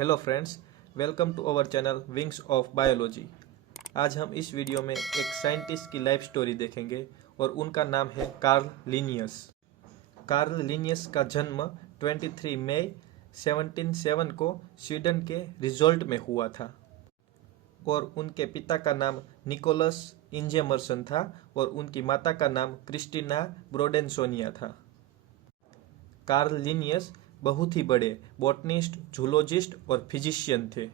Hello friends, welcome to our channel wings of biology. आज हम इस वीडियो में एक साइंटिस्ट की लाइफ स्टोरी देखेंगे और उनका नाम है कार्ल लिनियस। कार्ल लिनियस का जन्म 23 मई 1707 को स्वीडन के रिजोल्ट में हुआ था और उनके पिता का नाम निकोलस इंजेमर्सन था और उनकी माता का नाम क्रिस्टीना ब्रोडेनसोनिया था। कार्ल लिनियस बहुत ही बड़े बॉटनिस्ट, जूलॉजिस्ट और फिजिशियन थे।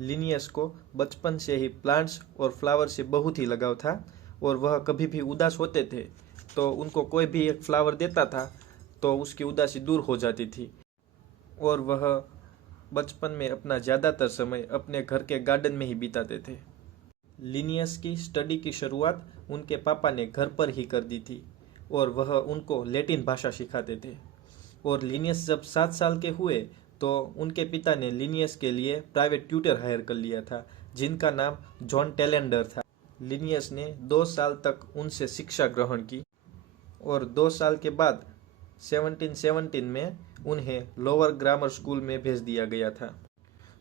लिनियस को बचपन से ही प्लांट्स और फ्लावर से बहुत ही लगाव था और वह कभी भी उदास होते थे तो उनको कोई भी एक फ्लावर देता था तो उसकी उदासी दूर हो जाती थी और वह बचपन में अपना ज़्यादातर समय अपने घर के गार्डन में ही बिताते थे। लिनियस की स्टडी की शुरुआत उनके पापा ने घर पर ही कर दी थी और वह उनको लैटिन भाषा सिखाते थे। और लिनियस जब 7 साल के हुए तो उनके पिता ने लिनियस के लिए प्राइवेट ट्यूटर हायर कर लिया था जिनका नाम जॉन टेलेंडर था। लिनियस ने 2 साल तक उनसे शिक्षा ग्रहण की और 2 साल के बाद 1717 में उन्हें लोअर ग्रामर स्कूल में भेज दिया गया था।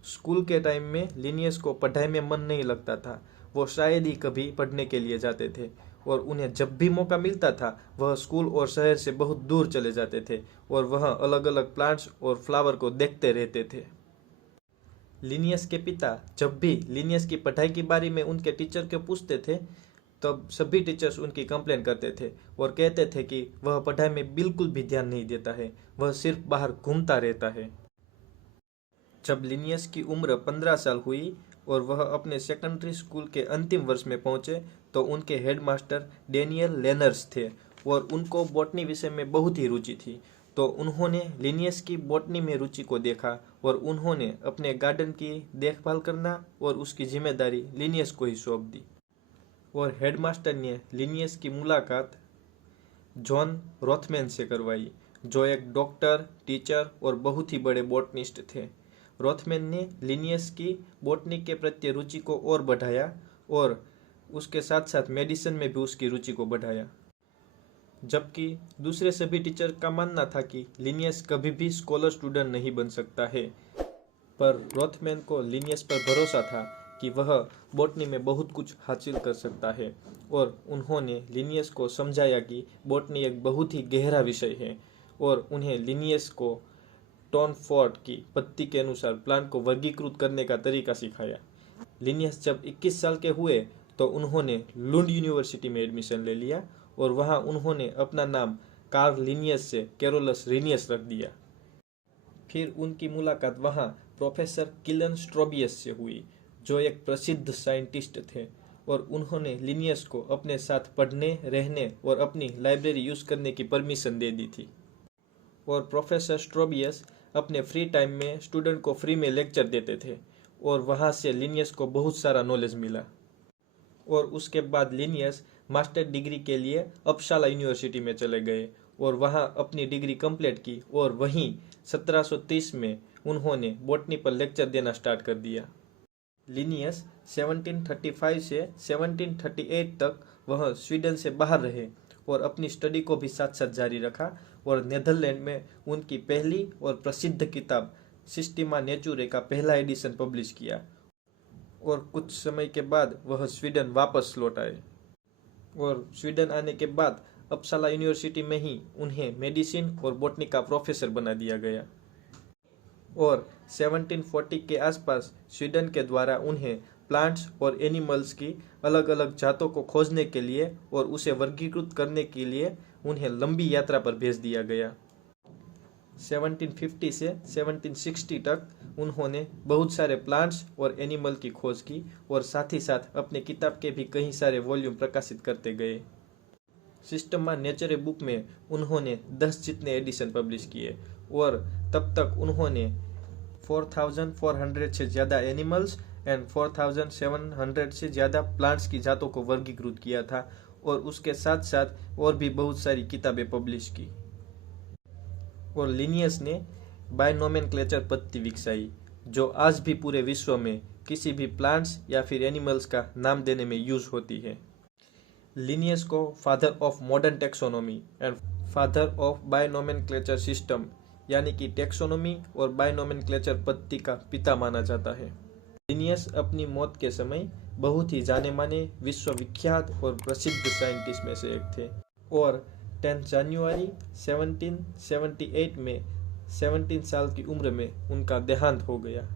स्कूल के टाइम में लिनियस को पढ़ाई में मन नहीं लगता था। वो शायद ही कभी पढ़ने के लिए जाते थे और उन्हें जब भी मौका मिलता था वह स्कूल और शहर से बहुत दूर चले जाते थे और वह अलग अलग प्लांट्स और फ्लावर को देखते रहते थे। लिनियस के पिता जब भी लिनियस की पढ़ाई के बारे में उनके टीचर को पूछते थे तब सभी टीचर्स उनकी कंप्लेन करते थे और कहते थे कि वह पढ़ाई में बिल्कुल भी ध्यान नहीं देता है, वह सिर्फ बाहर घूमता रहता है। जब लिनियस की उम्र 15 साल हुई और वह अपने सेकेंडरी स्कूल के अंतिम वर्ष में पहुंचे तो उनके हेडमास्टर डेनियल लेनर्स थे और उनको बॉटनी विषय में बहुत ही रुचि थी। तो उन्होंने लिनियस की बॉटनी में रुचि को देखा और उन्होंने अपने गार्डन की देखभाल करना और उसकी जिम्मेदारी लिनियस को ही सौंप दी। और हेडमास्टर ने लिनियस की मुलाकात जॉन रोथमैन से करवाई जो एक डॉक्टर, टीचर और बहुत ही बड़े बॉटनिस्ट थे। रोथमैन ने लिनियस की बॉटनी के प्रति रुचि को और बढ़ाया और उसके साथ साथ मेडिसिन में भी उसकी रुचि को बढ़ाया। जबकि दूसरे सभी टीचर का मानना था कि लिनियस कभी भी स्कॉलर स्टूडेंट नहीं बन सकता है, पर रोथमैन को लिनियस पर भरोसा था कि वह बॉटनी में बहुत कुछ हासिल कर सकता है और उन्होंने लिनियस को समझाया कि बॉटनी एक बहुत ही गहरा विषय है और उन्हें लिनियस को टॉनफोर्ट की पत्ती के अनुसार प्लांट को वर्गीकृत करने का तरीका सिखाया। लिनियस जब 21 साल के हुए तो उन्होंने लुंड यूनिवर्सिटी में एडमिशन ले लिया और वहां उन्होंने अपना नाम कार्ल लिनियस से कैरोलस रिनियस रख दिया। फिर उनकी मुलाकात वहां प्रोफेसर किलन स्ट्रोबियस से हुई जो एक प्रसिद्ध साइंटिस्ट थे और उन्होंने लिनियस को अपने साथ पढ़ने, रहने और अपनी लाइब्रेरी यूज करने की परमिशन दे दी थी। और प्रोफेसर स्ट्रोबियस अपने फ्री टाइम में स्टूडेंट को फ्री में लेक्चर देते थे और वहाँ से लिनियस को बहुत सारा नॉलेज मिला। और उसके बाद लिनियस मास्टर डिग्री के लिए अपसाला यूनिवर्सिटी में चले गए और वहाँ अपनी डिग्री कंप्लीट की और वहीं 1730 में उन्होंने बॉटनी पर लेक्चर देना स्टार्ट कर दिया। लिनियस 1735 से 1738 तक वह स्वीडन से बाहर रहे और अपनी स्टडी को भी साथ साथ जारी रखा और नेदरलैंड में उनकी पहली और प्रसिद्ध किताब सिस्टीमा नेचुरे का पहला एडिशन पब्लिश किया और कुछ समय के बाद वह स्वीडन वापस लौट आए। और स्वीडन आने के बाद अपसाला यूनिवर्सिटी में ही उन्हें मेडिसिन और बॉटनी का प्रोफेसर बना दिया गया और 1740 के आसपास स्वीडन के द्वारा उन्हें प्लांट्स और एनिमल्स की अलग अलग जातों को खोजने के लिए और उसे वर्गीकृत करने के लिए उन्हें लंबी यात्रा पर भेज दिया गया। 1750 से 1760 तक उन्होंने बहुत सारे प्लांट्स और एनिमल की खोज की और साथ ही साथ अपने किताब के भी कई सारे वॉल्यूम प्रकाशित करते गए। सिस्टमा नेचरे बुक में उन्होंने 10 जितने एडिशन पब्लिश किए और तब तक उन्होंने 4400 से ज़्यादा एनिमल्स एंड 4700 से ज़्यादा प्लांट्स की जातों को वर्गीकृत किया था और उसके साथ साथ और भी बहुत सारी किताबें पब्लिश की। और लिनियस ने बायनोमेनक्लेचर पद्धति विकसाई जो आज भी पूरे विश्व में किसी भी प्लांट्स या फिर एनिमल्स का नाम देने में यूज होती है। लिनियस को father of modern taxonomy and father of binomial nomenclature system यानी कि टेक्सोनोमी और बायनोमेनक्लेचर पद्धति का पिता माना जाता है। लिनियस अपनी मौत के समय बहुत ही जाने माने विश्वविख्यात और प्रसिद्ध साइंटिस्ट में से एक थे और 10 जनवरी 1778 में 17 साल की उम्र में उनका देहांत हो गया।